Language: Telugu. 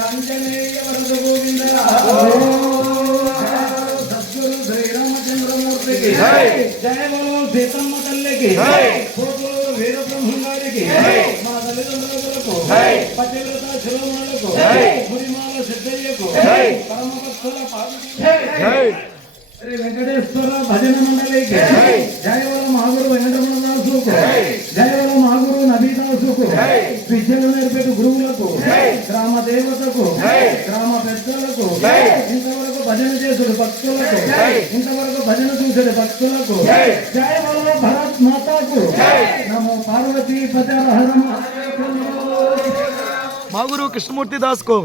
ఆంజనేయ వరద గోవింద సద్గురు శ్రీరామచంద్రమూర్తికి జయ బలో సీతమ్మ తల్లికి కోటూరు వీరబ్రహ్మం గారికి మా తల్లిదండ్రులకు పతివ్రత శిరోమణులకు మురిమాల సిద్ధయ్యకు పరమభక్తుల శ్రీ వెంకటేశ్వర భజన మండలికి జయవల మాగురు వెంకటరమణ దాసుకు జయవల మాగురు నబీదాసుకు విద్యను నేర్పేటు గురువులకు గ్రామ దేవతకు గ్రామ పెద్దలకు ఇంతవరకు భజన చేసుడు భక్తులకు ఇంతవరకు భజన చూసేడు భక్తులకు జయవల భరత్ మాతాకు నమో పార్వతీ పచర హర మాగురు కృష్ణమూర్తి దాస్ కో